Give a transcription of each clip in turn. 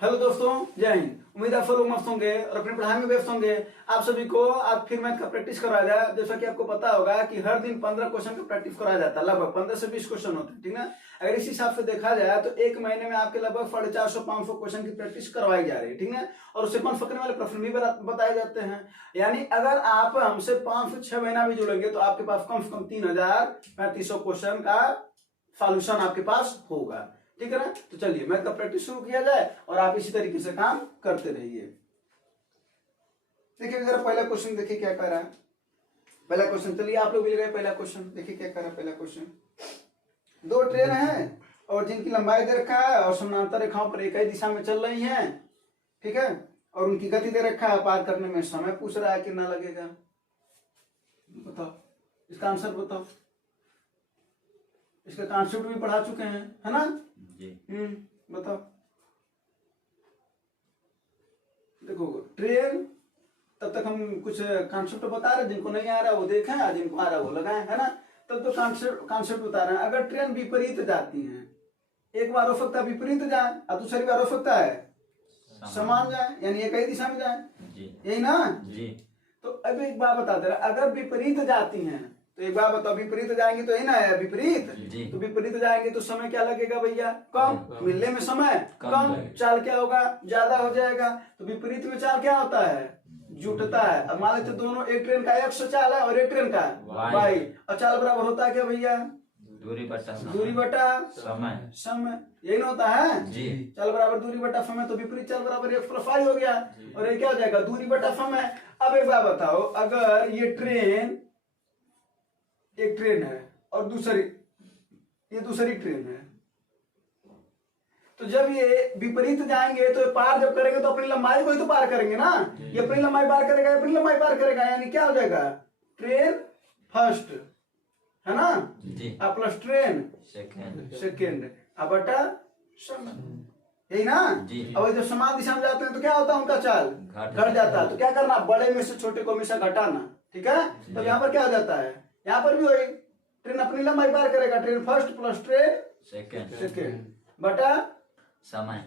Hello दोस्तों, जय हिंद। उम्मीद है आप सब लोग मस्त होंगे और अपनी पढ़ाई में व्यस्त होंगे। आप सभी को आज फिर मैथ का प्रैक्टिस कराया जाए। जैसा कि आपको पता होगा कि हर दिन 15 क्वेश्चन का प्रैक्टिस कराया जाता है। लगभग 15 से 20 क्वेश्चन होते हैं, ठीक ना। अगर इस हिसाब से देखा जाए तो एक महीने में आपके लगभग 450-500 क्वेश्चन की प्रैक्टिस करवाई जा रही है, ठीक है। और उससे कौन फकने वाले प्रश्न भी बताए जाते हैं। यानी अगर आप हमसे 5 से 6 महीना भी जुड़ेंगे तो आपके पास कम से कम 3000-3500 क्वेश्चन का सॉल्यूशन आपके पास होगा, ठीक है ना। तो चलिए मैथ का प्रैक्टिस शुरू किया जाए और आप इसी तरीके से काम करते रहिए। देखिए जरा पहला क्वेश्चन देखिए क्या कर रहा है। पहला क्वेश्चन चलिए आप लोग मिल गए। पहला क्वेश्चन देखिए क्या कर रहा है। पहला क्वेश्चन, दो ट्रेन है और जिनकी लंबाई दे रखा है और समानांतर रेखाओं पर एक ही दिशा में चल रही हैं, ठीक है। और उनकी गति दे रखा है। पार करने में समय पूछ रहा है कितना लगेगा। बताओ इसका आंसर बताओ। इसका कॉन्सेप्ट भी पढ़ा चुके हैं, है ना जी। बताओ। देखो ट्रेन तब तक हम कुछ कॉन्सेप्ट बता रहे हैं, जिनको नहीं आ रहा वो देखें, जिनको आ रहा वो लगाएं, है ना। तब तो कॉन्सेप्ट बता रहे हैं। अगर ट्रेन विपरीत जाती है, एक बार हो सकता है विपरीत जाए और दूसरी बार हो सकता है समान जाए, यानी एक ही दिशा में जाए, यही ना जी। तो अब एक बात बता दे रहा, अगर विपरीत जाती हैं तो एक बार बताओ, विपरीत जाएंगे तो यही ना है विपरीत। तो विपरीत जाएंगे तो समय क्या लगेगा भैया, कम। मिलने में समय कम। चाल क्या होगा, ज्यादा हो जाएगा। तो विपरीत में चाल क्या होता है, जुटता है। अब मान लेते दोनों, एक ट्रेन का x चाल है और एक ट्रेन का y, और चाल बराबर होता है क्या भैया, दूरी बटा समय, यही ना होता है जी। चाल बराबर दूरी बटा समय। तो विपरीत चाल बराबर x प्लस y हो गया और ये क्या हो जाएगा, दूरी बटा समय। अब एक बात बताओ, अगर ये ट्रेन, एक ट्रेन है और ये दूसरी ट्रेन है, तो जब ये विपरीत जाएंगे तो पार जब करेंगे तो अपनी लंबाई को ही तो पार करेंगे ना। ये अपनी लंबाई पार करेगा, अपनी लंबाई पार करेगा, यानी क्या हो जाएगा, ट्रेन फर्स्ट, है ना जी। अब प्लस ट्रेन सेकेंड, अब बटा समय, यही ना जी। अब जब समान दिशा में जाते हैं तो क्या होता है, उनका चाल घट जाता है। तो क्या करना, बड़े में से छोटे को हमेशा घटाना, ठीक है। तो यहाँ पर क्या हो जाता है, यहाँ पर भी वही, ट्रेन अपनी लंबाई पार करेगा, train first plus train second बटा समय,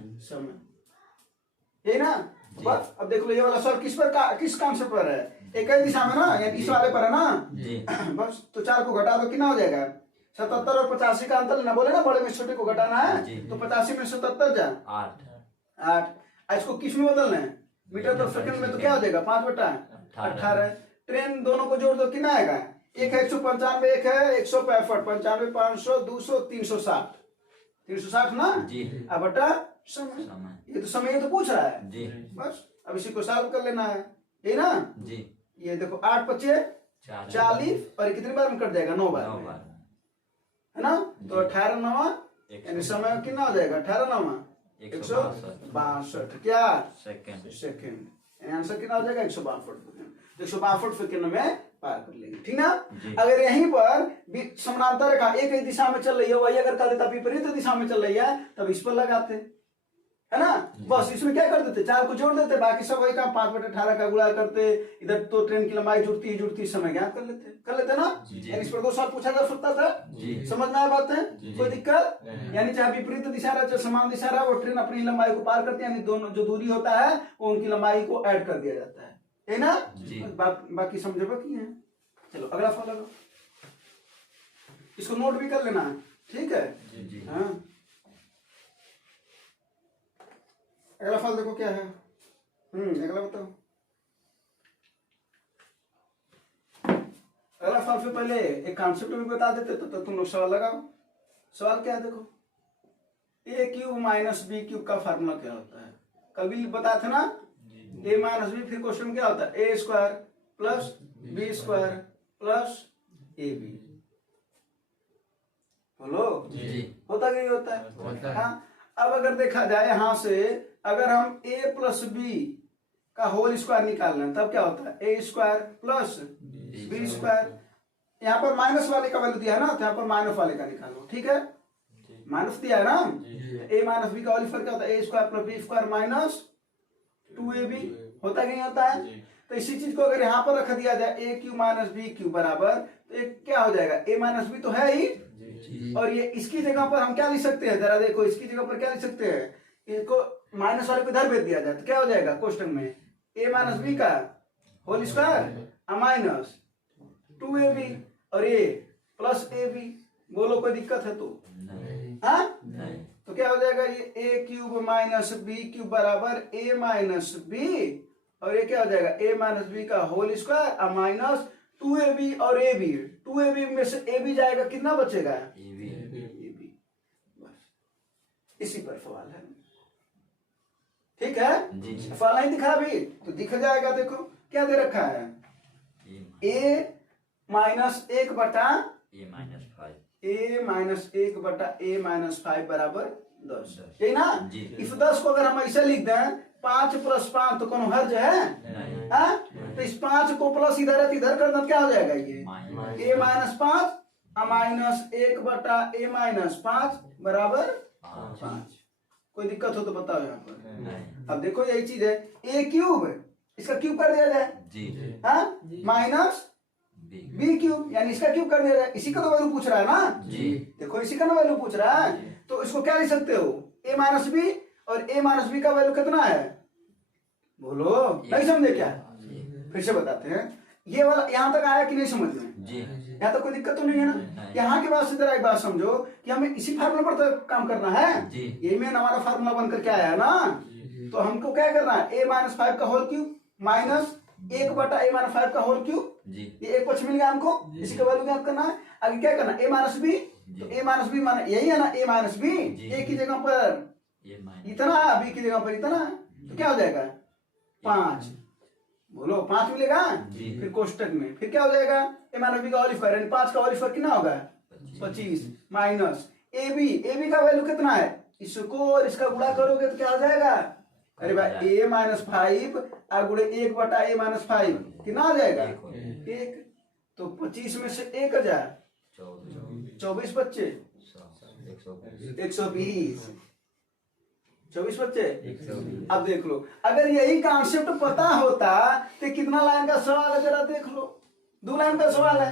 यही ना। बस अब देख लो ये वाला सवाल किस पर किस कॉन्सेप्ट पर है, एक ही दिशा में ना, यानी इस वाले पर है ना जी। बस तो 4 को घटा दो, कितना हो जाएगा, 77 और 85 का अंतर ना, बोले ना बड़े में छोटे को घटाना है। तो 85 में 77 जा 8। इसको किस में बदलना है, मीटर पर सेकंड में, तो क्या हो जाएगा 5/18। ट्रेन दोनों को जोड़ दो, कितना आएगा, एक है 195, एक है 165, 95, 500, 200, 360 ना जी। अब बटा समय, ये तो समय तो पूछ रहा है जी। बस अब इसी को सॉल्व कर लेना है, ये ना जी। ये देखो 8 पचे 40 और कितनी बार में कट जाएगा, 9 बार, है ना। तो 18 9 यानी समय कितना हो जाएगा, 18 9 162 क्या सेकेंड, आंसर कितना हो जाएगा 162 सेकेंड में पार कर लेंगे, ठीक ना। अगर यहीं पर समानांतर रेखा एक ही दिशा में चल रही है, वही अगर कर देता विपरीत दिशा में चल रही है तब इस पर लगाते, है ना। बस इसमें क्या कर देते, 4 को जोड़ देते, बाकी सब वही काम 5/18 का गुणा करते। इधर तो ट्रेन की लंबाई जुड़ती समय ज्ञात कर लेते ना। यानी इस पर 2 सवाल पूछा जा सकता था, समझ में आया बात है, कोई दिक्कत। यानी चाहे विपरीत दिशा रहा चाहे समान दिशा रहा, वो ट्रेन अपनी लंबाई को पार करती है, यानी दोनों जो दूरी होता है वो उनकी लंबाई को ऐड कर दिया जाता है ना। बाकी समझे बाकी है। चलो अगला सवाल लगाओ, इसको नोट भी कर लेना, ठीक है जी। हाँ अगला सवाल देखो क्या है। अगला बताओ। अगला सवाल से पहले एक कॉन्सेप्ट भी बता देते तो तुम लोग सवाल लगाओ। सवाल क्या है देखो, a cube minus B cube का फार्मूला क्या होता है, कल भी बताया था ना, a माइनस बी। फिर क्वेश्चन क्या होता है, a square plus B square plus A B, बोलो होता क्या होता है। हाँ अब अगर देखा जाए यहां से, अगर हम a प्लस बी का होल स्क्वायर निकालना है तब क्या होता है, a square plus B square. यहाँ पर माइनस वाले का वैल्यू दिया है ना, तो यहाँ पर माइनस वाले का निकालो, ठीक है। माइनस दिया है ना, a माइनस बी का होल स्क्वायर क्या होता है, a square plus B square minus 2ab, होता नहीं होता है। तो इसी चीज को अगर यहाँ पर रख दिया जाए, a cube minus B cube बराबर, तो एक क्या हो जाएगा, a माइनस बी तो है ही, और ये इसकी जगह पर हम क्या लिख सकते हैं, जरा देखो इसकी जगह पर क्या लिख सकते हैं, इसको माइनस वाले को इधर भेज दिया जाए तो क्या हो जाएगा क्वेश्चन में a माइनस बी का होल स्क्वायर माइनस 2ab और a प्लस ab। बोलो कोई दिक्कत है तो? हाँ तो क्या हो जाएगा ये a cube minus B cube बराबर a माइनस बी और ये क्या हो जाएगा a माइनस बी का होल स्क्वायर माइनस 2ab और ab। 2ab में से ab जाएगा कितना बचेगा ab। इसी पर सवाल है, ठीक है जी। सवाल नहीं दिखा अभी तो दिख जाएगा। देखो क्या दे रखा है a माइनस 1 बटा a माइनस 1 बटा a माइनस 5 बराबर 10, यही ना। इस 10 को अगर हम ऐसे लिख दें 5 प्लस 5 तो कौन हर्ज है? तो इस 5 को प्लस इधर है तो इधर कर दो क्या हो जाएगा ये a माइनस 5 माइनस 1 बटा a माइनस 5 बराबर 5। कोई दिक्कत हो तो बताओ यहाँ पर। अब देखो यही चीज है a क्यूब इसका क्यूब कर दिया जाए हाँ माइनस बी क्यूब यानी इसका क्यूब कर दिया जाए। इसी का तो वैल्यू पूछ रहा है ना जी। देखो इसी का ना वैल्यू पूछ रहा है तो इसको क्या लिख सकते हो a माइनस बी और a माइनस बी का वैल्यू कितना है बोलो? नहीं समझे क्या? फिर से बताते हैं। ये वाला यहाँ तक आया कि नहीं समझ में जी? यहाँ तक कोई दिक्कत तो नहीं है ना? यहाँ के बाद से जरा एक बात समझो कि हमें इसी फार्मूला पर तो काम करना है। ये में हमारा फार्मूला बनकर क्या आया ना तो हमको क्या करना है a माइनस 5 का होल क्यूब माइनस 1 बटा a माइनस 5 का होल क्यूब। ये एक पक्ष मिल गया हमको, इसी का वैल्यू ज्ञात करना है। आगे क्या करना a माइनस बी तो a माइनस बी माना यही है ना a माइनस बी a की जगह पर इतना b की जगह पर इतना तो क्या हो जाएगा 5। बोलो 5 मिलेगा फिर कोष्टक में फिर क्या हो जाएगा a माइनस बी का होल स्क्वायर यानी 5 का होल स्क्वायर कितना होगा 25 माइनस ab का वैल्यू कितना है इसको और इसका गुणा करोगे तो क्या हो जाएगा अरे भाई a माइनस 5 और गुणे 1 बटा a माइनस 5 कितना आ जाएगा 1। तो 25 में से 1 हजार 24 बच्चे 120 24 बच्चे। अब देख लो अगर यही कॉन्सेप्ट पता होता तो कितना लाइन का सवाल है जरा देख लो 2 लाइन का सवाल है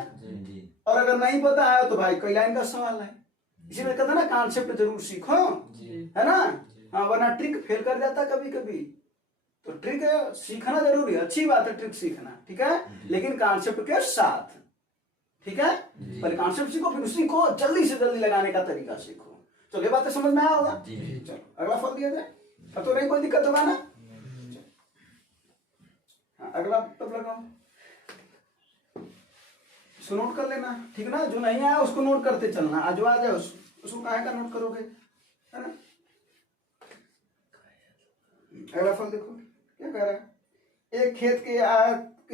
और अगर नहीं पता है तो भाई कई लाइन का सवाल है। इसीलिए कहते ना कॉन्सेप्ट जरूर सीखो है ना। हाँ वरना ट्रिक फेल कर जाता कभी कभी। तो ट्रिक सीखना जरूरी है, अच्छी बात है ट्रिक सीखना ठीक है लेकिन कॉन्सेप्ट के साथ ठीक है। पहले कॉन्सेप्ट सीखो फिर उसी को जल्दी से जल्दी लगाने का तरीका सीखो। तो ये बातें समझ में आया होगा। चलो अगला फल दिया जाए अब तो नहीं कोई दिक्कत होगा ना। हाँ, अगला तब लगाओ उसको नोट कर लेना ठीक ना। जो नहीं आया उसको नोट करते चलना आज जो आ जाए उसको काहे का नोट करोगे है ना। अगला फल देखो क्या कह रहा है एक खेत के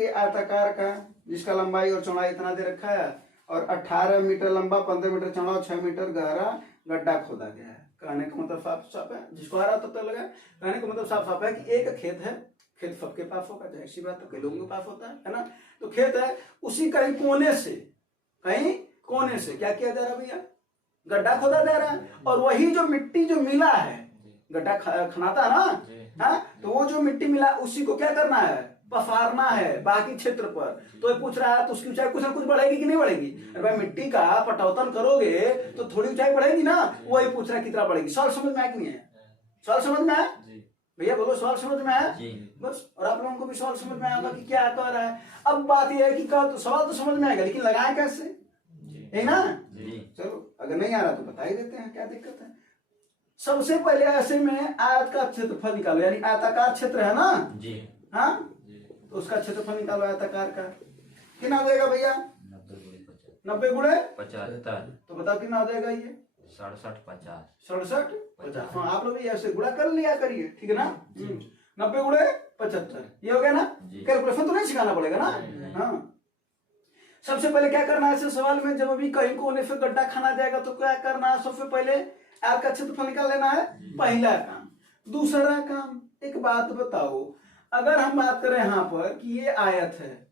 आयताकार का जिसका लंबाई और चौड़ाई इतना दे रखा है और 18 मीटर लंबा 15 मीटर चौड़ा और 6 मीटर गहरा गड्ढा खोदा गया है। कहने का मतलब साफ साफ है जिसको आ रहा तो लगा कहने का मतलब साफ साफ है कि एक खेत है खेत सबके पास होगा चाहे ऐसी बात तो कई लोगों के पास होता है ना। तो खेत है उसी कहीं कोने से क्या किया जा रहा है भैया गड्ढा खोदा जा रहा है और वही जो मिट्टी जो मिला है गड्ढा खनाता है ना हाँ तो वो जो मिट्टी मिला उसी को क्या करना है पसारना है बाकी क्षेत्र पर। तो ये पूछ रहा है तो उसकी ऊंचाई कुछ ना कुछ बढ़ेगी कि नहीं बढ़ेगी। अरे भाई मिट्टी का पटौतन करोगे तो थोड़ी ऊंचाई बढ़ेगी ना वही पूछ रहा है कितना बढ़ेगी। सवाल समझ में आया कि नहीं है? सवाल समझ में आया भैया बोलो सवाल समझ में आया बस। और आप लोगों को भी सवाल समझ में आएगा कि क्या कह रहा है। अब बात यह है कि तो सवाल तो समझ में आएगा लेकिन लगाए कैसे है ना। चलो अगर नहीं आ रहा तो बता ही देते हैं क्या दिक्कत है। सबसे पहले ऐसे में आयत का क्षेत्रफल निकालो यानी आयताकार क्षेत्र है ना हाँ तो उसका क्षेत्रफल निकालो आयताकार का कितना हो जाएगा भैया 90 गुणे 75 तो बताओ कितना हो जाएगा ये 67 हाँ आप लोग ऐसे गुणा कर लिया करिए ठीक है ना 90 गुणे 75 ये हो गया ना। कैलकुलेशन तो नहीं सिखाना पड़ेगा ना हाँ। सबसे पहले क्या करना है ऐसे सवाल में जब अभी कहीं कोने से गड्ढा खाना जाएगा तो क्या करना है सबसे पहले आयत का क्षेत्रफल निकाल लेना है पहला काम। दूसरा काम एक बात बताओ अगर हम बात करें यहाँ पर कि ये आयत है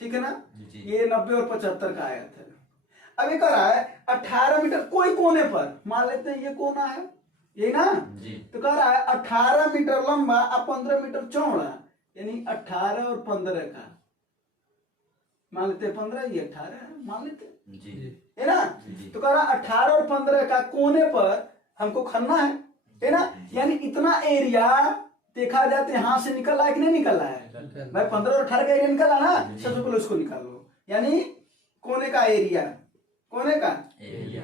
ठीक है ना ये 90 और 75 का आयत है। अब ये कह रहा है 18 मीटर कोई कोने पर मान लेते हैं ये कोना है यही ना तो कह रहा है 18 मीटर लंबा और 15 मीटर चौड़ा यानी 18 और 15 का मान लेते हैं 15 ये 18 है मान लेते है ना। तो कह रहा 18 और 15 का कोने पर हमको खनना है है ना। यानी इतना एरिया देखा जाए तो यहाँ से निकल रहा है कि नहीं निकल रहा है भाई, 15 और 18 का एरिया निकला ना, सबसे पहले उसको निकालो। यानी कोने का एरिया, कोने का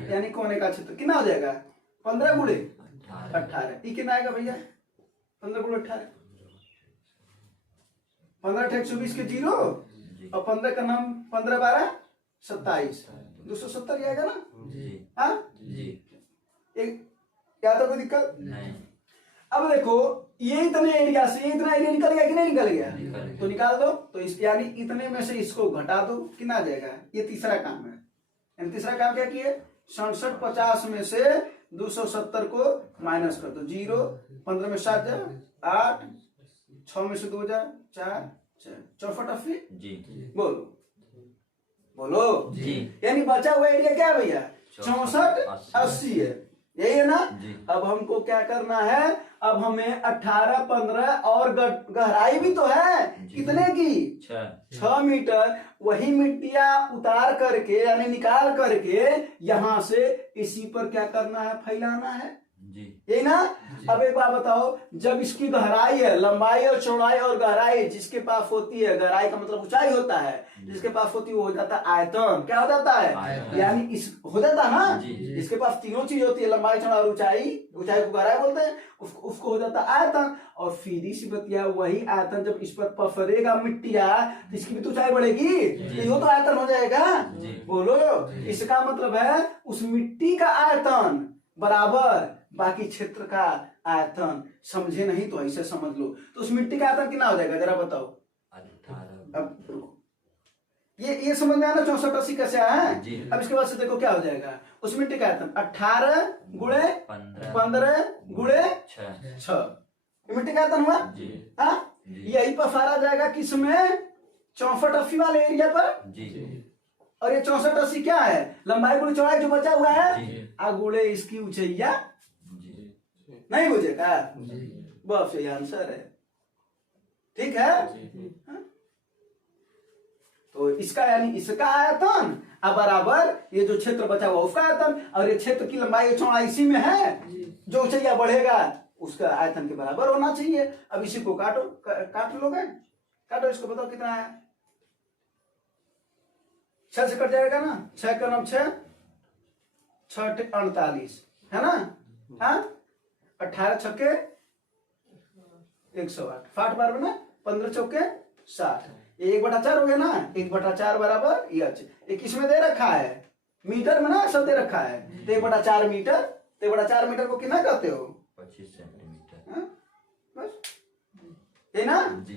यानी कोने का क्षेत्र कितना हो जाएगा 15 गुणे 18, ये कितना आएगा भैया 15 गुणे 18, 15 × 120 के 0 और 15 का नाम 15 12 27, 270 आएगा ना। हाँ एक क्या था, कोई दिक्कत नहीं। अब देखो ये इतने एरिया से इतना एरिया निकल गया कि नहीं निकल गया, तो निकाल दो। तो इस यानी इतने में से इसको घटा दो, कितना आ जाएगा। ये तीसरा काम है। यानी तीसरा काम क्या किए, 67 50 में से 270 को माइनस कर दो, 0 15 में 7 जा 8, 6 में से 2 जा 4 64 80 जी, बोलो बोलो जी। यानी बचा हुआ एरिया क्या है भैया 64 80 है, यही है ना। अब हमको क्या करना है, अब हमें 18 15 और गहराई भी तो है, कितने की 6 मीटर। वही मिट्टिया उतार करके यानी निकाल करके यहाँ से इसी पर क्या करना है, फैलाना है जी, यही ना। अब एक बात बताओ, जब इसकी गहराई है, लंबाई और चौड़ाई और गहराई जिसके पास होती है, गहराई का मतलब ऊंचाई होता है, जिसके पास होती है वो हो जाता है आयतन। क्या हो जाता है, यानी इस हो जाता है ना, जिसके पास तीनों चीज होती है, लंबाई चौड़ाई और ऊंचाई, ऊंचाई को गहराई बोलते हैं, उसको हो जाता है आयतन। और सीधी सी बतिया वही आयतन जब इस पर पसरेगा मिट्टिया तो इसकी भी तो ऊंचाई बढ़ेगी, ये तो आयतन हो जाएगा। बोलो, इसका मतलब है उस मिट्टी का आयतन बराबर बाकी क्षेत्र का आयतन। समझे नहीं तो ऐसे समझ लो, तो उस मिट्टी का आयतन कितना हो जाएगा जरा बताओ। 18। अब ये समझ में आना 64 80 कैसे आया है। अब इसके बाद से देखो क्या हो जाएगा, उस मिट्टी का आयतन 18 गुणे 15 गुणे 6, मिट्टी का आयतन हुआ। हाँ, यही पर सारा जाएगा किसमें 64 80 वाले एरिया पर। और ये 64 80 क्या है, लंबाई गुणे चौड़ाई जो बचा हुआ है, गुणे इसकी ऊंचाइया नहीं बुझेगा, बस ये आंसर है, ठीक है। तो इसका यानी इसका आयतन अब बराबर ये जो क्षेत्र बचा हुआ उसका आयतन, और ये क्षेत्र की लंबाई चौड़ाई इसी में है, जो ऊंचाइया बढ़ेगा उसका आयतन के बराबर होना चाहिए। अब इसी को काटो, काट लोगे, काटो इसको, बताओ कितना है। 6 से कट जाएगा ना, 6 का नाम 6 6 48 है ना। हाँ, 18 छक्के 108, 60 बार में ना 15 चौके 60, ये 1/4 हो गया ना, 1/4 बराबर ये किसमें दे रखा है, मीटर में ना सब दे रखा है। तो 1/4 मीटर, तो 1/4 मीटर को कितना कहते हो 25 सेंटीमीटर, बस है ना जी।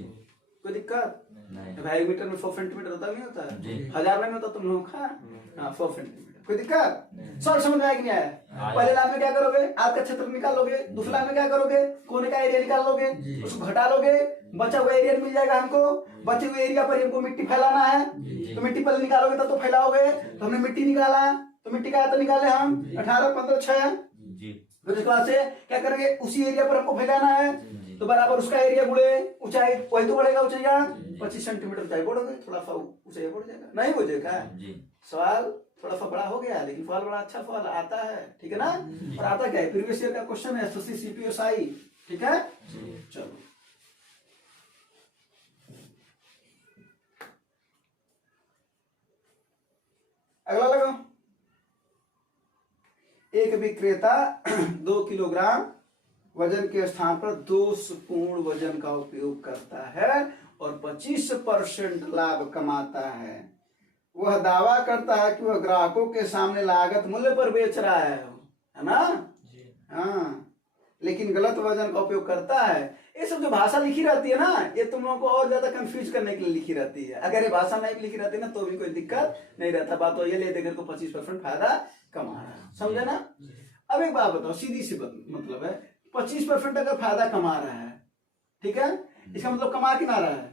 कोई दिक्कत नहीं भाई, मीटर में 100 सेंटीमीटर होता नहीं होता है, 1000 में होता तुम लोग का 100 सेंटीमीटर। कोई दिक्कत, सर समझ में आया कि नहीं आया। पहले लाइन में क्या करोगे, आपका क्षेत्र निकाल लोगे, दूसरे लाइन में क्या करोगे, कोने का एरिया निकाल लोगे, उसको घटा लोगे, बचा हुआ एरिया मिल जाएगा हमको। बचे हुए एरिया पर हमको मिट्टी फैलाना है, तो मिट्टी पहले निकालोगे तब तो फैलाओगे। तो हमने मिट्टी निकाला, तो मिट्टी का आयतन निकाले हम 18 15 6। फिर उसके बाद से क्या करेंगे, उसी एरिया पर हमको फैलाना है, तो बराबर उसका एरिया गुणे ऊंचाई, वही तो बढ़ेगा ऊंचाइया 25 सेंटीमीटर ऊंचाई बढ़ोगे, थोड़ा सा ऊंचाई बढ़ जाएगा, नहीं बुझेगा। सवाल थोड़ा सा बड़ा हो गया, लेकिन सवाल बड़ा अच्छा सवाल आता है, ठीक है ना। और आता क्या है, प्रीवियस ईयर का क्वेश्चन है, एसएससी सीपीएसआई, ठीक है। चलो अगला लगाओ। एक विक्रेता 2 किलोग्राम वजन के स्थान पर दोषपूर्ण वजन का उपयोग करता है और 25% लाभ कमाता है। वह दावा करता है कि वह ग्राहकों के सामने लागत मूल्य पर बेच रहा है ना। हाँ, लेकिन गलत वजन का उपयोग करता है। ये सब जो भाषा लिखी रहती है ना, ये तुम लोगों को और ज्यादा कंफ्यूज करने के लिए लिखी रहती है। अगर ये भाषा नहीं लिखी रहती ना तो भी कोई दिक्कत नहीं रहता। बात तो ये ले देकर को 25% फायदा कमा रहा है, समझे ना। अब एक बात बताओ, सीधी सी मतलब है 25% अगर फायदा कमा रहा है, ठीक है, इसका मतलब कमा कितना रहा है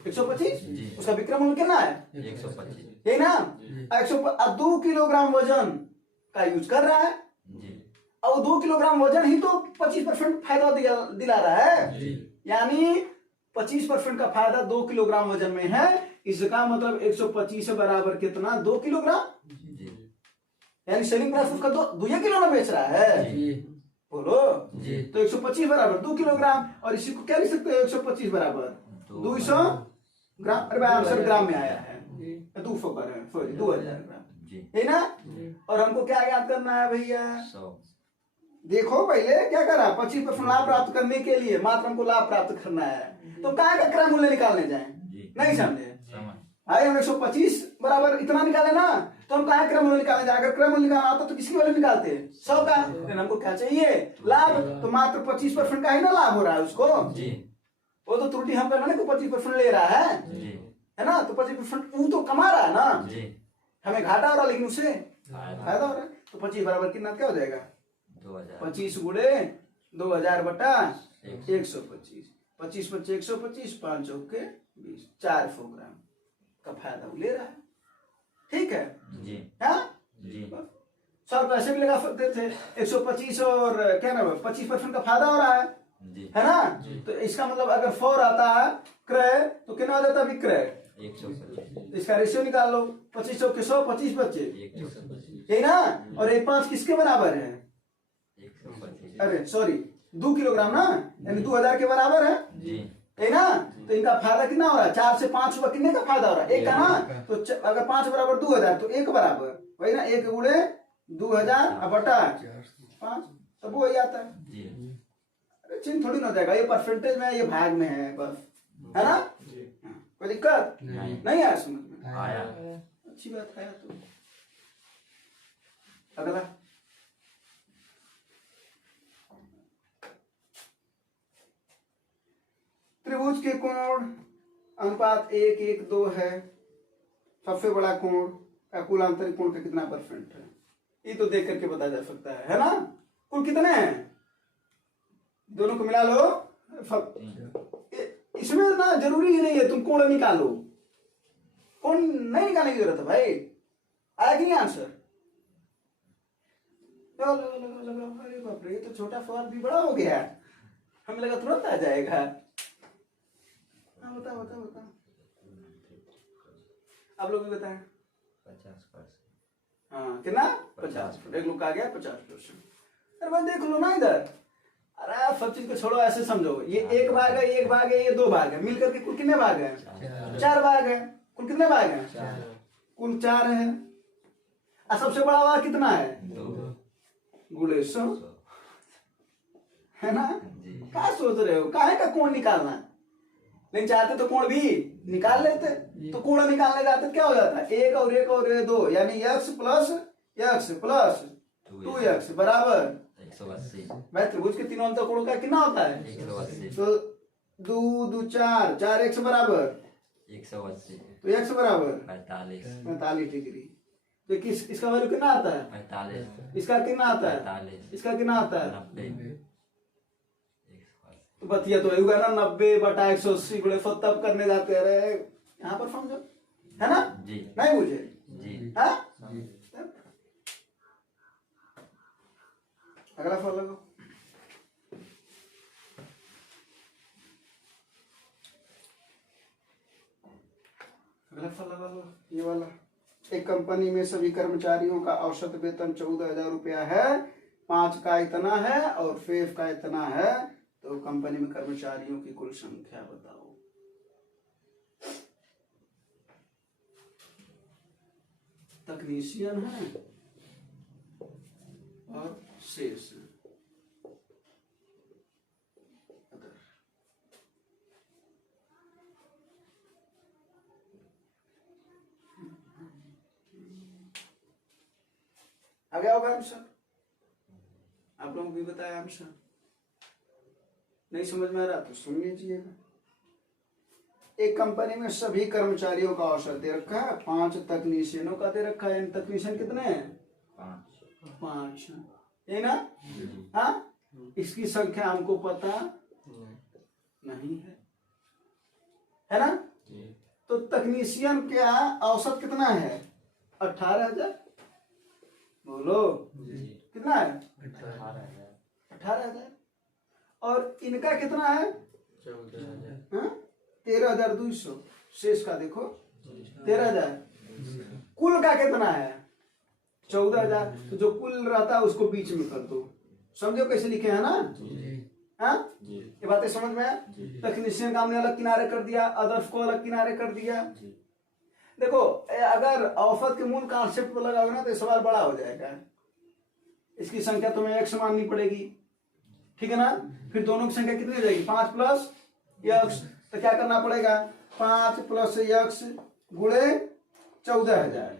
125, उसका विक्रय मूल्य कितना है 125, यही ना। 2 किलोग्राम वजन का यूज कर रहा है, और 2 किलोग्राम वजन ही तो 25% फायदा दिला रहा है। यानी 25% का फायदा 2 किलोग्राम वजन में है। इसका मतलब 125 बराबर कितना 2 किलोग्राम, यानी सेलिंग प्राइस उसका 2 किलो में बेच रहा है। बोलो जी। तो 125 बराबर 2 किलोग्राम, और इसी को क्या लिख सकते हो 125 बराबर 200 ग्राम। अरे भाई आंसर ग्राम में आया है, 200 कर है, सॉरी 2000 ग्राम, है ना। और हमको क्या याद करना है भैया, देखो पहले क्या करा, 25% लाभ प्राप्त करने के लिए मात्र हमको लाभ प्राप्त करना है, तो क्या का क्रम मूल्य निकालने जाए, नहीं समझे भाई। हम 125 बराबर इतना निकाले ना, तो हम कहा क्रम मूल्य निकालने जाए, अगर क्रम मूल्य निकालना होता तो किसकी वैल्यू निकालते 100 का, लेकिन हमको क्या चाहिए लाभ, तो मात्र 25% का ही ना लाभ हो रहा है उसको जी। वो तो त्रुटि हम करना को 25% ले रहा है ना, तो 25% वो तो कमा रहा है ना जी। हमें घाटा हो रहा लेकिन उससे फायदा हो रहा है, तो 25 बराबर कितना क्या हो जाएगा 25 गुणे 2000 बटा 125, 25 बच्चे 125, 5 चौके 20, 400 ग्राम का फायदा वो ले रहा है, ठीक है जी। हाँ जी, सर पैसे भी लगा सकते थे, 125 और क्या ना 25% का फायदा हो रहा है जी, है ना जी। तो इसका मतलब अगर 4 आता है क्रय तो कितना हो जाता है विक्रय 125, इसका रेशियो निकाल लो, 25 चौके 100, 25 बच्चे है ना, और एक 5 किसके बराबर है, अरे सॉरी 2 किलोग्राम ना, यानी 2000 के बराबर है जी, है ना। तो इनका फायदा कितना हो रहा है, 4 से 5 हुआ, कितने का फायदा हो रहा है 1 का ना, तो अगर 5 बराबर 2000 तो 1 बराबर वही ना, 1 गुणे 2000 बटा 5, तब वो आता है जी। अरे चिन्ह थोड़ी ना जाएगा, ये परसेंटेज में ये भाग में है बस, है ना, कोई दिक्कत नहीं आया समझ में, आया अच्छी बात है। तो अगला त्रिभुज के कोण अनुपात 1:1:2 है, सबसे बड़ा कोण का कुल आंतरिक कोण का कितना परसेंट है, ये तो देख करके बताया जा सकता है ना। कुल कितने हैं दोनों को मिला लो, इसमें ना जरूरी ही नहीं है तुम कोण निकालो, कोण नहीं निकालने की जरूरत है भाई, आया कि नहीं आंसर, अरे बाप रे ये तो छोटा सवाल भी बड़ा हो गया, हमें लगा तुरंत आ जाएगा। हाँ बता बता बता, आप लोग भी बताएं 50%, हाँ कितना 50%, एक लोग आ गया 50%, अरे भाई देख लो ना इधर, अरे आप सब चीज को छोड़ो, ऐसे समझो, ये एक भाग है, एक भाग है, ये 2 भाग है, मिलकर के कुल कितने भाग है 4 भाग है, कुल कितने भाग है कुल 4 है, और सबसे बड़ा भाग कितना है 2 गुणे 100, है ना। क्या सोच रहे हो, काहे का कोण निकालना, नहीं चाहते तो कोण भी निकाल लेते, तो कोण निकालने जाते क्या हो जाता है 1 और 1 और 2 यानी x प्लस 2x बराबर 180। भाई त्रिभुज के तीनों अंतर कोणों का कितना होता है 180, तो 2 2 4 4x बराबर 180, तो x बराबर 45 डिग्री, तो इसका वैल्यू कितना आता है 45, इसका कितना आता है 45, इसका कितना आता है 90, तो बतिया तो होगा ना 90 बटा 180 गुणे 100, तब करने जाते रहे, यहाँ पर समझो है ना जी, नहीं मुझे जी हाँ अगला फल लगाओ, अगला फल लगा लो ये वाला, एक कंपनी में सभी कर्मचारियों का औसत वेतन 14,000 रुपया है, 5 का इतना है और फेफ का इतना है, तो कंपनी में कर्मचारियों की कुल संख्या बताओ। तकनीशियन है और शेष है, आ गया होगा आंसर, आप लोगों को भी बताया आंसर, नहीं समझ में आ रहा तो सुन लीजिएगा। एक कंपनी में सभी कर्मचारियों का औसत दे रखा है, 5 तकनीशियनों का दे रखा है, तकनीशियन कितने हैं 5 है ना, हाँ इसकी संख्या हमको पता नहीं है ना, तो तकनीशियन का औसत कितना है 18,000, बोलो कितना है 18,000, और इनका कितना है 13,200, शेष का देखो 13,000, कुल का कितना है 14,000, तो जो कुल रहता है उसको बीच में कर दो, समझो कैसे लिखे हैं ना। हाँ, ये बातें समझ में आया। तकनीशियन का हमने अलग किनारे कर दिया, अदर्स को अलग किनारे कर दिया। देखो अगर औसत के मूल कॉन्सेप्ट पर लगाओगे ना तो सवाल बड़ा हो जाएगा। इसकी संख्या तुम्हें x माननी पड़ेगी, ठीक है ना। फिर दोनों की संख्या कितनी हो जाएगी, 5 प्लस x। तो क्या करना पड़ेगा, 5 प्लस x गुणे 14,000,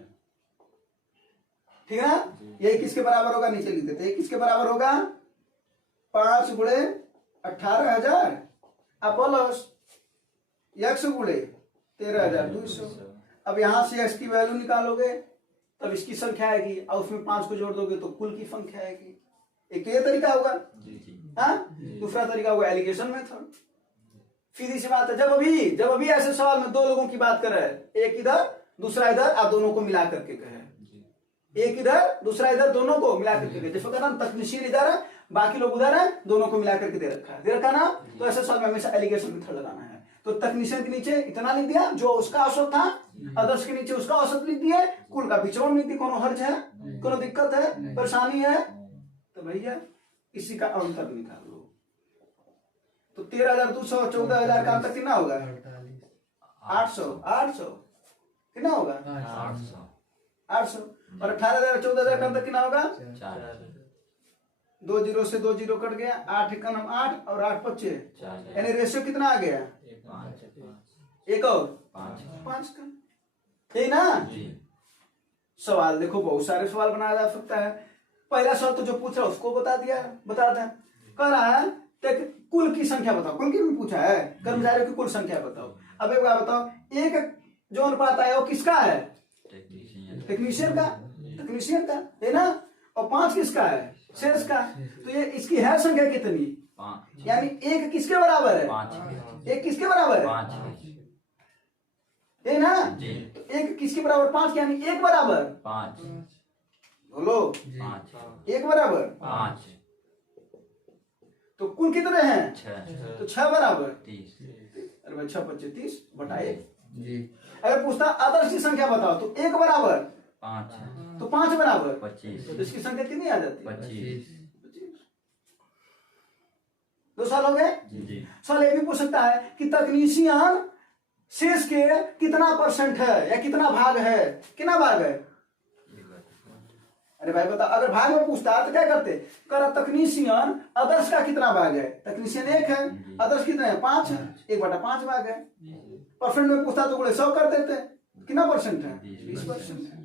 ठीक है ना। ये किसके बराबर होगा, नीचे लिख देते हैं, किसके बराबर होगा, 5 गुणे 18,000 प्लस x गुणे 13,200। अब यहां से x की वैल्यू निकालोगे तब इसकी संख्या आएगी और उसमें 5 को जोड़ दोगे तो कुल की संख्या आएगी। एक तो ये तरीका होगा। हाँ, दूसरा तरीका होगा एलिगेशन मेथड। सीधी सी बात है, जब अभी ऐसे सवाल में दो लोगों की बात कर रहे हैं, एक इधर दूसरा इधर, आप दोनों को मिला करके कहे, एक इधर दूसरा इधर, दोनों को मिला करके कहे। जैसे कहना तकनीशियन इधर है बाकी लोग उधर है, दोनों को मिला करके दे रखा ना। तो ऐसे सवाल में हमेशा एलिगेशन मेथड लगाना है। तो तकनीशियन के नीचे इतना लिख दिया जो उसका औसत था, अदर्स के नीचे उसका औसत लिख दिया, कुल का विचरण लिख दिया। कोनो हर्ज है, कोनो दिक्कत है, परेशानी है तो भैया इसी का अंतर निकाल लो। तो 13,200 और 14,000 का अंतर कितना होगा, 800 कितना होगा, 800। और 18,000 और 14,000 का अंतर कितना होगा, 2 जीरो से 2 जीरो कट गया, 8 एकम 8 और 8 25, यानी रेशियो कितना आ गया, 1 और 5 का। यही ना। सवाल देखो बहुत सारे सवाल बनाया जा सकता है। पहला सवाल तो जो पूछ रहा है उसको बता था, कह रहा है कुल की संख्या बताओ, कुल की भी पूछा है, कर्मचारियों की कुल संख्या बताओ। अब एक बात बताओ, एक जो अनुपात आया वो किसका है, टेक्नीशियन का है ना, और 5 किसका है, सेल्स का। तो ये इसकी है संख्या कितनी, यानी एक किसके बराबर है, एक किसके बराबर है ना। तो एक किसके बराबर, 5, यानी 1 बराबर 5। बोलो 1 बराबर 5। तो कुल कितने हैं, 6। तो 6 बराबर 30। अरे भाई 6 25 30 बटा 1 जी। अगर पूछता आदर्श की संख्या बताओ तो 1 बराबर 5, तो 5 बराबर 25। तो इसकी संख्या कितनी आ जाती है, 25। 2 साल हो गए। सवाल ये भी पूछ सकता है कि तकनीशियन शेष के कितना % है या कितना भाग है, कितना भाग है। अरे भाई बता, अगर भाग में पूछता है तो क्या करते, कर तकनीशियन अदर्श का कितना भाग है, तकनीशियन 1 है, अदर्श कितने हैं 5 है, 1/5 भाग है। परसेंट में पूछता तो गुणे 100 कर देते, कितना % है, 20% है।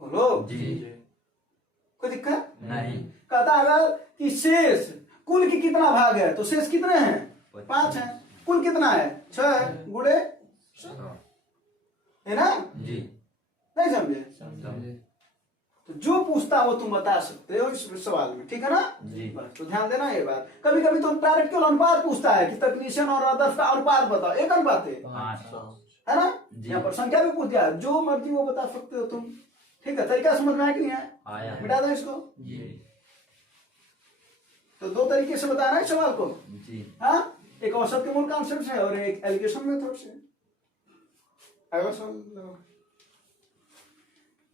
बोलो कोई दिक्कत नहीं। कहता अगर कि शेष कुल की कितना भाग है, तो शेष कितने हैं 5 है, कुल कितना है 6 है, गुणे 100 है ना जी। नहीं समझे, तो जो पूछता वो तुम बता सकते हो इस सवाल में, ठीक है ना जी। बस तो ध्यान देना ये बात। कभी कभी तो डायरेक्ट केवल अनुपात पूछता है कि तकनीशियन और अदर्श का अनुपात बताओ, एक अनुपात है ना। यहाँ पर संख्या भी पूछ दिया, जो मर्जी वो बता सकते हो तुम, ठीक है। तरीका समझ में आया कि नहीं आया, मिटा दो इसको जी। तो 2 तरीके से बताना है सवाल को जी। हाँ, एक औसत के मूल कॉन्सेप्ट से और एक एलिगेशन मेथड से। अगला सवाल,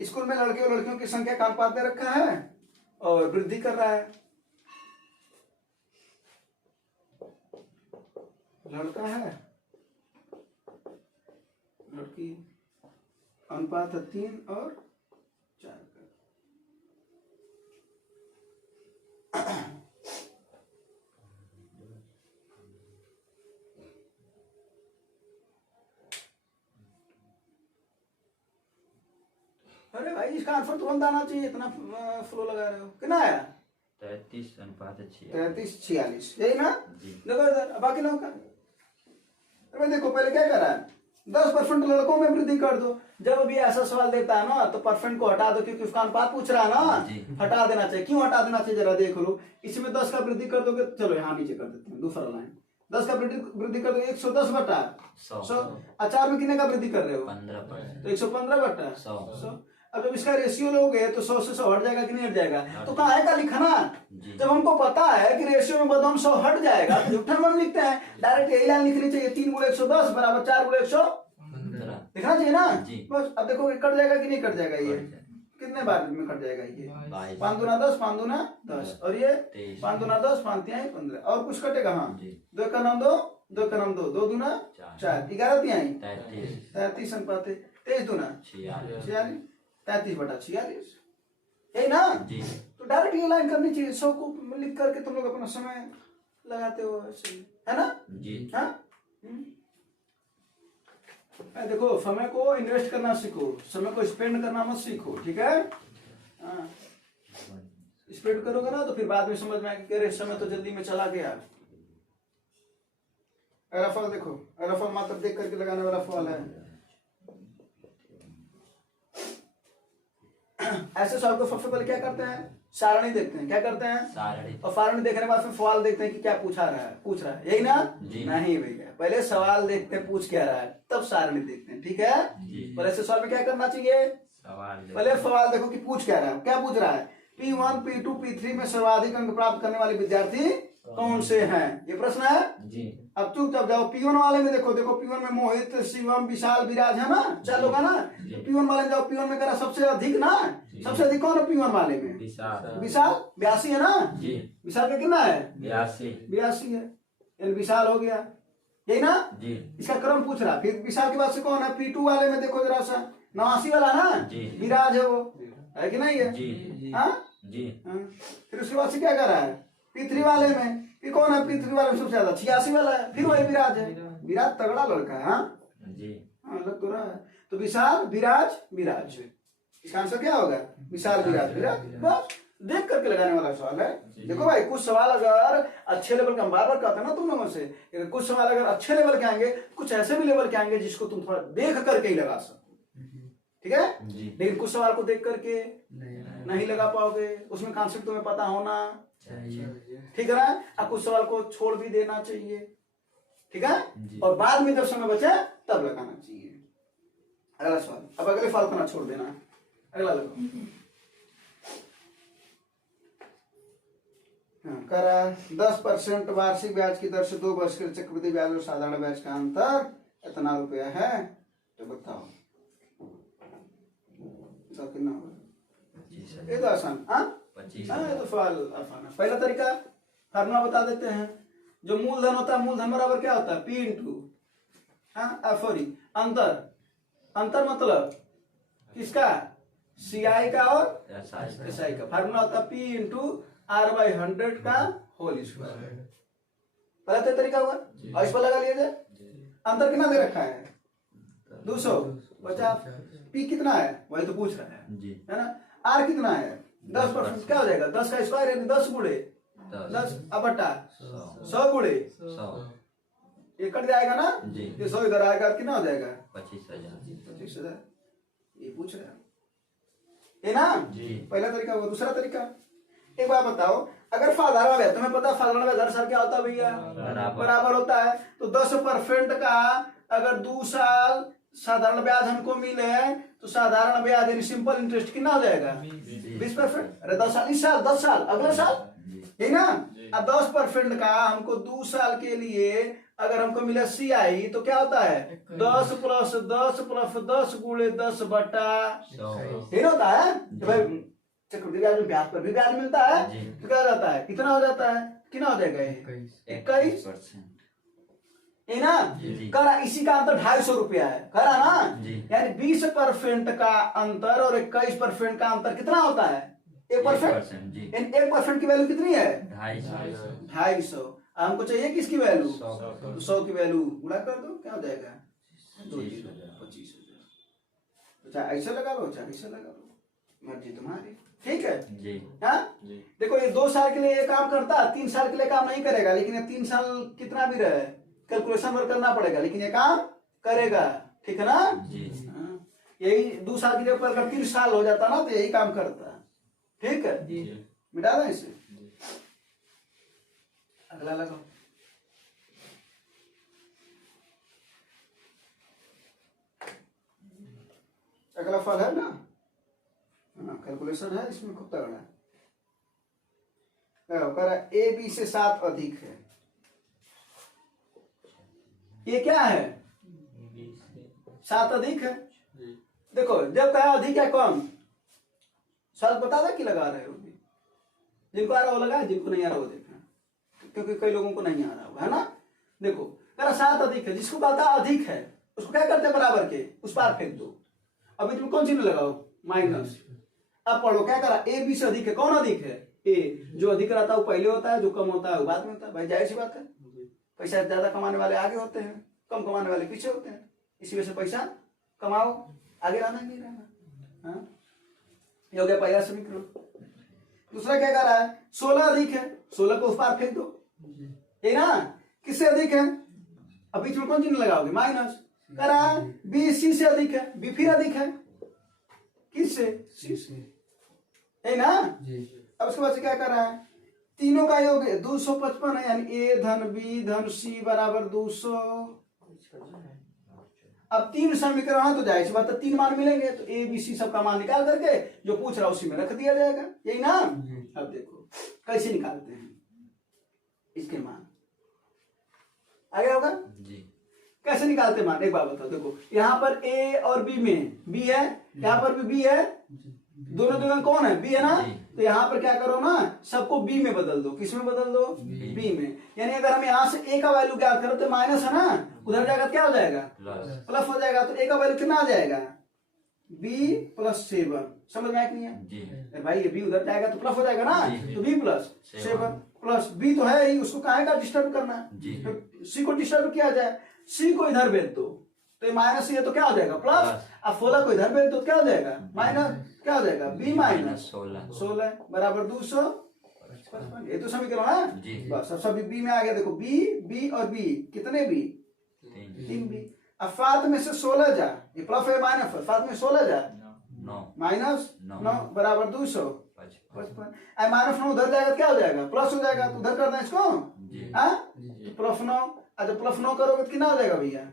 स्कूल में लड़के और लड़कियों की संख्या का अनुपात दे रखा है और वृद्धि कर रहा है। लड़का है, लड़की, अनुपात है 3 और 4 का। अरे भाई इसका आंसर तुरंत आना चाहिए, इतना फ्लो लगा रहे हो। कितना आया, 33:46, यही ना। देखो इधर बाकी लोग का, अरे देखो पहले क्या कर रहा है, 10% लड़कों में वृद्धि कर दो। जब भी ऐसा सवाल देता है ना तो परसेंट को हटा दो, क्योंकि उसका अनुपात पूछ रहा है ना, हटा देना चाहिए। क्यों हटा देना चाहिए जरा देख लो। इसमें 10 का वृद्धि कर दोगे, चलो यहाँ नीचे कर देते हैं दूसरा लाइन, 10 का वृद्धि कर दोगे 110 बटा 100। अचार में कितने का वृद्धि कर रहे हो, 15%, तो 115 बटा 100। अब जब इसका रेशियो लोगे तो 100 से 100 हट जाएगा कि नहीं हट जाएगा, तो कहाँ है का लिखना। जब हमको पता है कि रेशियो में बदौन 100 हट जाएगा तो जूठा मन लिखते हैं, डायरेक्ट यही लाइन लिखनी चाहिए, 3 गुणे 110 बराबर 4 गुणे 115 लिखना चाहिए ना। बस अब देखो कट जाएगा कि नहीं कट जाएगा, ये कितने बार में कट जाएगा ये? 22 5 दूना 10, 5 दूना 10 और ये 23 5 दूना 10, 5 तिहाई 15 और कुछ कटेगा? हाँ, जी 2 का नाम 2, 2 का नाम 2, 2 दूना 4, 11 तिहाई 33 33 अनुपात 23 दूना 46 46, 33/46 यही ना? जी तो डायरेक्ट ये लाइन करनी चाहिए। 100 को लिख करके तुम लोग अपना समय लगाते हो ऐसे ही, है ना? जी हाँ देखो, समय को इन्वेस्ट करना सीखो, समय को स्पेंड करना मत सीखो, ठीक है? हाँ स्पेंड करोगे ना तो फिर बाद में समझ में आएगा कि अरे समय तो जल्दी में चला गया। अगला फल देखो, अगला फल मात्र देख करके लगाने वाला फल है। ऐसे सवाल को सबसे पहले क्या करते हैं? सारणी देखते हैं। क्या करते हैं? सारणी। और सारणी देखने के बाद फिर सवाल देखते हैं कि क्या पूछ रहा है, यही ना? नहीं भैया, पहले सवाल देखते हैं पूछ क्या रहा है, तब सारणी देखते हैं, ठीक है? पहले से सवाल में क्या करना चाहिए? पहले सवाल देखो कि पूछ क्या रहा है, क्या पूछ रहा है? P1, P2, P3 में सर्वाधिक अंक प्राप्त करने वाले विद्यार्थी कौन से हैं, ये प्रश्न है जी। अब चुपचाप जाओ P1 वाले में देखो, P1 में मोहित, शिवम, विशाल, विराज है ना, 4 लोग है ना? P1 वाले में जाओ, P1 में करा सबसे अधिक ना, सबसे अधिक कौन है P1 वाले में? विशाल 82 है ना? विशाल का कितना है? 82 है, यानी विशाल हो गया, यही ना? इसका क्रम पूछ रहा। फिर विशाल के बाद से कौन है? P2 वाले में देखो जरा सा, 89 वाला ना, विराज है, वो है कि नहीं है? हाँ फिर उसके बाद से क्या कर रहा है? P3 वाले में फिर कौन है? P3 वाले में सबसे ज्यादा 86 वाला है, फिर वही विराज है। विराज तगड़ा लड़का है। हाँ लग तो रहा है। तो विशाल, विराज, विराज, इसका आंसर क्या होगा? विशाल, विराज, विराज। बस देख करके लगाने वाला सवाल है। देखो भाई, कुछ सवाल अगर अच्छे लेवल का, हम बार बार कहते हैं ना तुम लोगों से, कुछ सवाल अगर अच्छे लेवल के आएंगे, कुछ ऐसे भी लेवल के आएंगे जिसको तुम थोड़ा देख करके ही लगा सको, ठीक है? लेकिन कुछ सवाल को देख करके नहीं लगा पाओगे, उसमें कॉन्सेप्ट तुम्हें पता होना चाहिए, ठीक है ना? अब कुछ सवाल को छोड़ भी देना चाहिए, ठीक है? और बाद में जब समय बचे तब लगाना चाहिए। अगला सवाल, अब अगले सवाल को ना छोड़ देना, अगला लगाओ। करा 10% वार्षिक ब्याज की दर से 2 वर्ष के चक्रवृद्धि ब्याज और साधारण ब्याज का अंतर इतना रुपया है, तो बताओ कितना होगा? ये तो आसान, ये तो सवाल आसान है। पहला तरीका फार्मूला बता देते हैं। जो मूलधन होता है, मूलधन बराबर क्या होता है? P इंटू सॉरी अंतर, अंतर मतलब किसका? CI का और SI का। फार्मूला होता है P इंटू R/100 का होल स्क्वायर। पहला तो तरीका हुआ, और इस पर लगा लिया जाए। अंतर कितना दे रखा है? 250। P कितना है? वही तो पूछ रहा है ना? R कितना है? 10%। क्या हो जाएगा? 10 का स्क्वायर यानी 10 गुणे 10 बटा 100 गुणे 100, ये कट जाएगा ना? ये 100 इधर आएगा, कितना हो जाएगा? 25,000। ये पूछ रहा है ना? पहला तरीका हुआ। दूसरा तरीका, एक बात बताओ, अगर साधारण ब्याज, तुम्हें पता है साधारण ब्याज हर साल क्या होता है भैया? बराबर होता है। तो 10% का अगर 2 साल साधारण ब्याज हमको मिले तो साधारण ब्याज यानी सिंपल इंटरेस्ट कितना हो जाएगा? 20%। अरे 10 साल, इस साल 10 साल, अगले साल, यही ना? अब 10% का हमको 2 साल के लिए अगर हमको मिला CI तो क्या होता है? 10 + 10 + 10 गुणे 10 बटा 100 होता है। तो भाई चक्रवृद्धि ब्याज में ब्याज पर भी ब्याज मिलता है, तो क्या हो जाता है? कितना हो जाता है? कितना हो जाएगा? 21%, है ना? करा इसी का अंतर 250 रुपया है, करा ना? यानी 20% का अंतर और 21% का अंतर कितना होता है? 1%। 1% की वैल्यू कितनी है? 250। हमको चाहिए किसकी वैल्यू? 100 की वैल्यू गुणा कर दो, क्या हो जाएगा? 25,000। अच्छा ऐसे लगा लो, अच्छा ऐसे लगा लो, मर्जी तुम्हारी, ठीक है? हाँ देखो, ये 2 साल के लिए ये काम करता है, 3 साल के लिए काम नहीं करेगा, लेकिन ये 3 साल कितना भी रहे कैलकुलेशन वर्क करना पड़ेगा, लेकिन ये काम करेगा, ठीक है ना? यही 2 साल की जगह पर अगर 3 साल हो जाता ना तो यही काम करता, ठीक है? मिटा दें इसे, अगला लगाओ। अगला फल है ना? कैलकुलेशन है इसमें, खूब तगड़ा है। AB से 7 अधिक है, ये क्या है? 7 अधिक है। देखो जब कहा अधिक है कम, सवाल बता दे कि लगा रहे हो भी। जिनको आ रहा हो लगा, जिनको नहीं आ रहा हो देखना, क्योंकि कई लोगों को नहीं आ रहा हो, है ना। देखो मेरा 7 अधिक है, जिसको पता अधिक है उसको क्या करते हैं बराबर के उस पार फेंक दो। अभी तुम कौन चिन्ह लगाओ, माइनस। अब पढ़ो क्या करा, ए बी से अधिक है, कौन अधिक है, ए। जो अधिक रहता है वो पहले होता है, जो कम होता है वो बाद में होता है। भाई जाहिर सी बात है, पैसा ज्यादा कमाने वाले आगे होते हैं, कम कमाने वाले पीछे होते हैं। इसी वजह से पैसा कमाओ, आगे रहना नहीं रहना। हाँ, ये हो गया पहला समीकरण। दूसरा क्या कर रहा है, 16 अधिक है, 16 को उस पार फेंक दो, ये ना। किससे अधिक है, अब बीच में कौन चिन्ह लगाओगे, माइनस। कह रहा है बी सी से अधिक है, बी फिर अधिक है किससे, सी से, है ना। अब उसके बाद से क्या कर रहा है, तीनों का योग 255 है, यानी ए धन बी धन सी बराबर 200। अब 3 समीकरण है तो जाहिर सी बात है 3 मान मिलेंगे, तो ए बी सी सबका मान निकाल करके जो पूछ रहा है उसी में रख दिया जाएगा, यही ना। अब देखो कैसे निकालते हैं इसके मान, आगे होगा जी। कैसे निकालते मान, एक बात बताओ। देखो यहाँ पर ए और बी में बी है, यहाँ पर भी बी है, दोनों जगह कौन है, बी है ना। तो यहाँ पर क्या करो ना, सबको बी में बदल दो, किस में बदल दो, बी में। यानी अगर हम यहाँ से ए का वैल्यू क्या करो तो माइनस है ना, उधर जाएगा क्या हो जाएगा, प्लस हो जाएगा। तो ए का वैल्यू कितना आ जाएगा, बी प्लस 7। समझ में आया कि नहीं है भाई, ये बी उधर जाएगा तो प्लस हो जाएगा ना, तो बी प्लस 7 प्लस बी तो है ही, उसको काहे का डिस्टर्ब करना, तो सी को डिस्टर्ब किया जाए, सी को इधर भेज दो तो माइनस ये तो क्या हो जाएगा प्लस। अब 16 को इधर भेज दो क्या हो जाएगा माइनस, क्या हो जाएगा बी माइनस 16 बराबर 255। ये तो समीकरण है बस। अब सभी बी में आ गया, देखो बी बी और बी, कितने बी, 3 बी। अब 7 में से 16 जा, ये प्लस है माइनस, 7 में 16 जा माइनस 9 बराबर 255। माइनस 9 उधर जाएगा क्या हो जाएगा प्लस हो जाएगा, तो उधर करना है इसको, प्लस 9। अच्छा प्लस 9 करोगे तो कितना हो जाएगा भैया,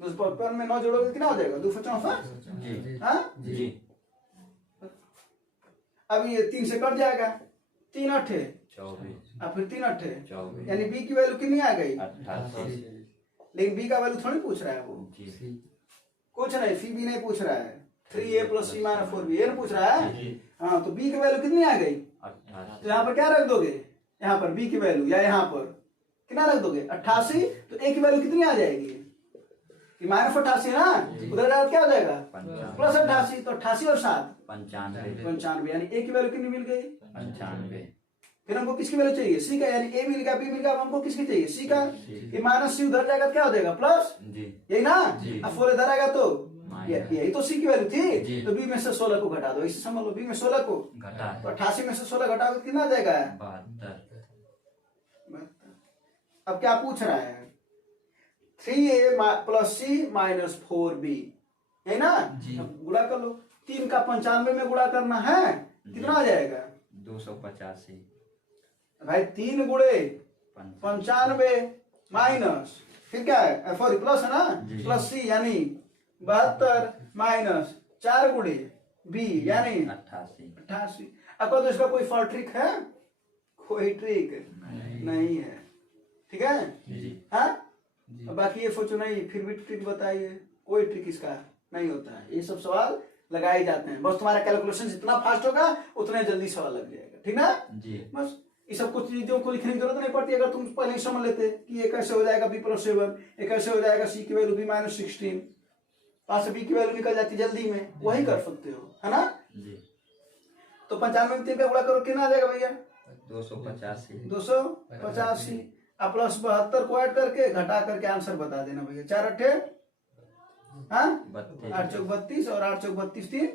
255 में 9 जोड़ोगे कितना हो जाएगा 254। अब ये 3 से कट जाएगा, 3 अठे 24, अब फिर 3 अठे 24, यानी बी की वैल्यू कितनी आ गई 88। लेकिन बी का वैल्यू थोड़ी पूछ रहा है वो, कुछ नहीं, सी बी नहीं पूछ रहा है, 3a + c - 4b ये पूछ रहा है। हाँ, तो बी की वैल्यू कितनी आ गई 88। तो यहाँ पर क्या रख दोगे, यहाँ पर बी की वैल्यू, या यहाँ पर कितना रख दोगे 88। तो ए की वैल्यू कितनी आ जाएगी, -88 ना, उधर जाएगा क्या हो जाएगा प्लस 88। तो 88 और 7 95, यानी ए की वैल्यू कितनी मिल गई 95। फिर हमको किसकी वैल्यू चाहिए, सी का, यानी ए मिल गया बी मिल गया, अब हमको किसकी चाहिए सी का। ये माइनस सी उधर जाएगा क्या हो जाएगा प्लस, यही ना। अब 4 इधर आएगा तो यही तो सी की वैल्यू थी, तो बी में से 16 को घटा दो, इसे समझ लो, बी में 16 को घटा, तो 88 में से 16 घटाओगे कितना आ जाएगा 72। अब क्या पूछ रहा है, 3a + c - 4b है ना। अब गुणा कर लो, 3 का 95 में गुणा करना है, कितना आ जाएगा 285। भाई 3 गुणे 95 माइनस फिर क्या है सॉरी प्लस है ना, प्लस सी यानी 72 माइनस 4 गुणे बी यानी 88। अब तो इसका कोई फॉर ट्रिक है, कोई ट्रिक नहीं है, ठीक है। हाँ, बाकी ये सोचो नहीं फिर भी ट्रिक बताइए, कोई ट्रिक इसका नहीं होता है, ये सब सवाल लगाए जाते हैं, बस तुम्हारा कैलकुलेशन जितना फास्ट होगा उतने जल्दी सवाल लग जाएगा, ठीक ना जी। बस ये सब कुछ चीजों को लिखने की जरूरत नहीं पड़ती, अगर तुम पहले ही समझ लेते कि ये कैसे हो जाएगा b + 7, ये कैसे हो जाएगा c की वैल्यू b - 16, पास से b की वैल्यू निकल जाती जल्दी में, वही कर सकते हो, है ना जी। तो 95 में 3 का गुणा करो कितना आ जाएगा भैया 285 अब प्लस 72 को ऐड करके घटा करके आंसर बता देना भैया। 4 अठे 8 चौक 32 और 8 चौक 32 3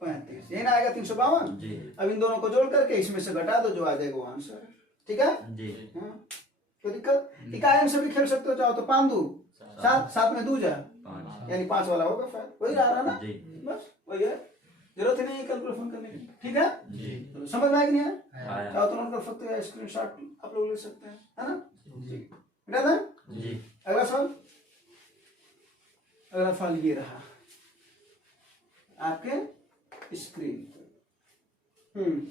35, यही ना आएगा 352। अब इन दोनों को जोड़ करके इसमें से घटा दो, जो आ जाएगा वो आंसर, ठीक है जी। कोई दिक्कत, इकाई से भी खेल सकते हो, चाहो तो 5 2 7 7 में 2 जा यानी 5 वाला होगा, फिर वही आ रहा ना, बस वही है, जरूरत नहीं है कैलकुलेशन करने की, ठीक है जी। समझ में आया कि नहीं है, चाहो तो नोट कर सकते हो, स्क्रीनशॉट आप लोग ले सकते हैं, है ना जी। अगला सवाल ये रहा आपके स्क्रीन पर।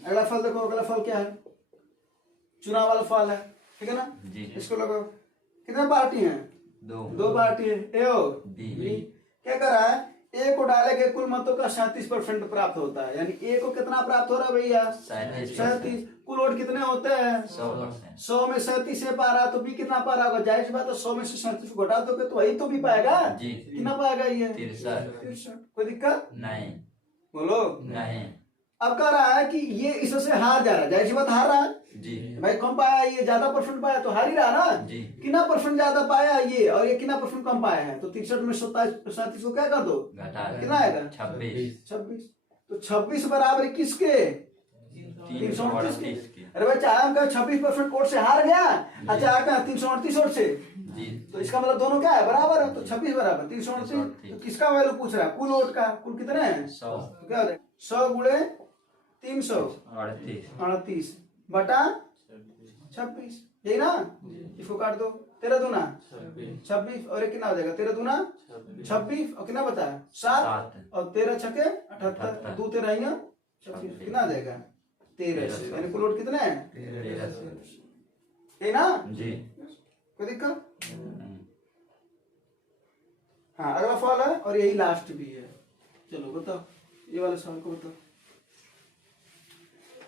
अगला फल देखो, अगला फल क्या है, चुनाव वाला फल है, ठीक है ना जी। इसको लगाओ, कितने पार्टी हैं 2 पार्टी है, ए और बी। क्या कर रहा है, ए को डालेंगे कुल मतों का 37% प्राप्त होता है, यानी ए को कितना प्राप्त हो रहा है भैया 37। कुल वोट कितने होते हैं 100%। 100 में 37 से पा रहा तो बी कितना पा रहा होगा, जाहिर सी बात है 100 में से 37 को घटा दोगे तो वही तो भी पाएगा जी। कितना पाएगा ये 63। कोई दिक्कत नहीं। बोलो नहीं। अब कह रहा है कि ये इससे हार जा रहा है, जाहिर सी बात हार रहा है जी। भाई, कम पाया, ये ज्यादा परसेंट पाया तो हार ही रहा ना जी। कितना परसेंट ज्यादा पाया ये और ये कितना परसेंट कम पाया है, तो 63 में 37 को क्या कर दो घटा कितना आएगा 26। तो 26 बराबर किसके 338 के। अरे भाई चाहे हम 26% वोट से हार गया, अच्छा आका 338 वोट से, जी। तो इसका मतलब दोनों क्या है बराबर है, तो 26 बराबर 338। तो किसका वैल्यू पूछ रहा है कुल वोट का, कुल कितने हैं 100। तो क्या हो जाएगा 100 गुणे 338 बटा 26, यही ना, इसको काट दो 13 दूना 26 और एक कितना हो जाएगा 13 दूना 26 और कितना बता 7 और 13 छके 78 2 13 आएगा 26 कितना आ जाएगा 13, यानी कुल वोट कितने हैं 13। यही ना जी। कोई दिक्कत। हाँ अगला सवाल है और यही लास्ट भी है, चलो बताओ ये वाले सवाल को बताओ,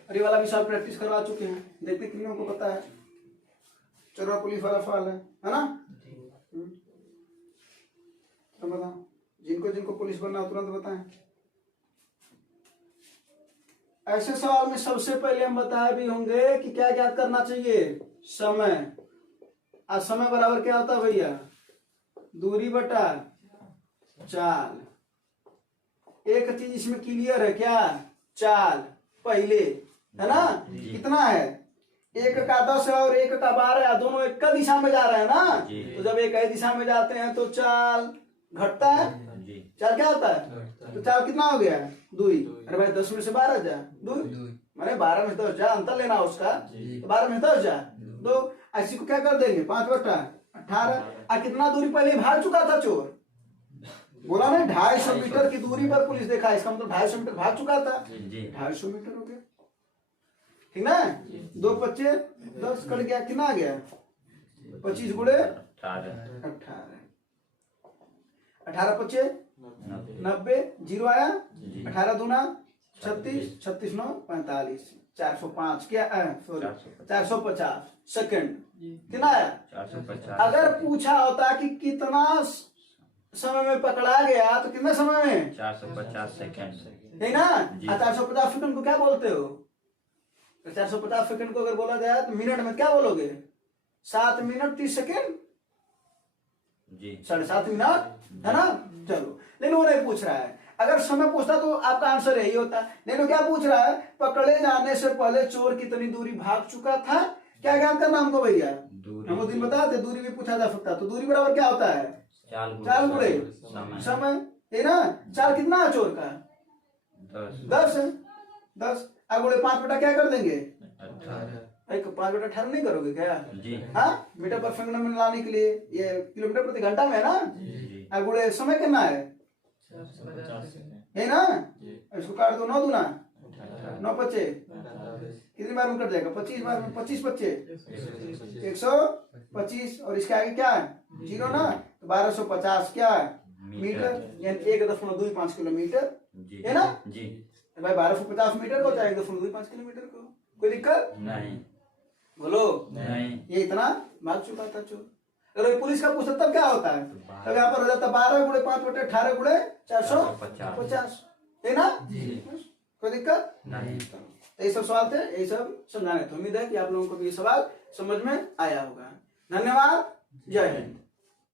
और ये वाला भी सवाल प्रैक्टिस करवा चुके हैं, देखते कितनों को पता है। चोरवा पुलिस वाला सवाल है ना। तो बताओ जिनको जिनको पुलिस बनना हो तुरंत बताएं। ऐसे सवाल में सबसे पहले हम बताए भी होंगे कि क्या याद करना चाहिए समय। आज समय बराबर क्या होता है भैया दूरी बटा चाल। एक चीज इसमें क्लियर है क्या चाल पहले है ना, कितना है एक का 10 है और एक का 12 है, दोनों एक दिशा में जा रहे हैं ना, तो जब एक ही दिशा में जाते हैं तो चाल घटता है, चाल क्या होता है, तो चाल कितना हो गया दूरी। अरे भाई 10 में से 12 जा दूरी, मैंने 12 में 10 जा, अंतर लेना उसका, तो 12 में 10 जा 2, ऐसी को क्या कर देंगे 5 बटा 18। कितना दूरी पहले भाग चुका था चोर, बोला ना 250 मीटर की दूरी पर पुलिस देखा, इसका मतलब 250 मीटर भाग चुका था, 250 मीटर हो गया ठीक ना। 2 25 10 कट गया, कितना आ गया 25 गुणे 18 18 25 90 जीरो आया, 18 दूना 36 36 9 45 405 क्या सॉरी 450 सेकंड कितना आया 450। अगर पूछा होता कि कितना समय में पकड़ा गया तो कितने समय में 450 सेकंड है ना। 450 सेकंड को क्या बोलते हो, 450 सेकंड को अगर बोला जाए तो मिनट में क्या बोलोगे 7 मिनट 30 सेकंड जी 7.5 मिनट है ना। चलो लेकिन वो नहीं पूछ रहा है, अगर समय पूछता तो आपका आंसर यही होता, लेकिन वो क्या पूछ रहा है पकड़े जाने से पहले चोर कितनी दूरी भाग चुका था। क्या ज्ञान करना हमको भैया, हमको दिन बताते दूरी भी पूछा जा सकता, तो दूरी बराबर क्या होता है चाल गुणे समय है ना। चाल कितना है चोर का 10 है, 10 गुणे 5 बटा क्या कर देंगे 5 बटा 18 नहीं करोगे क्या जी। हाँ मीटर पर सेकंड में लाने के लिए ये किलोमीटर प्रति घंटा में है ना, गुणे समय कितना है ना, इसको काट दो 9 दूना 9 पच्चे कितनी बार में कट जाएगा 25 बार में 25 पच्चे 125 और इसके आगे क्या है जीरो ना, तो 1250 क्या मीटर यानी 1.25 किलोमीटर है ना जी। भाई 1250 मीटर को चाहे 1.25 किलोमीटर को, कोई दिक्कत नहीं बोलो नहीं। ये इतना भाग चुका था चोर। अगर पुलिस का पूछता तब क्या होता है, तब यहाँ पर हो जाता 12 गुणे 5 बटे 18 गुणे 450 है ना, कोई दिक्कत नहीं। यही सब सवाल थे, यही सब समझाने थे। उम्मीद है कि आप लोगों को भी ये सवाल समझ में आया होगा। धन्यवाद, जय हिंद।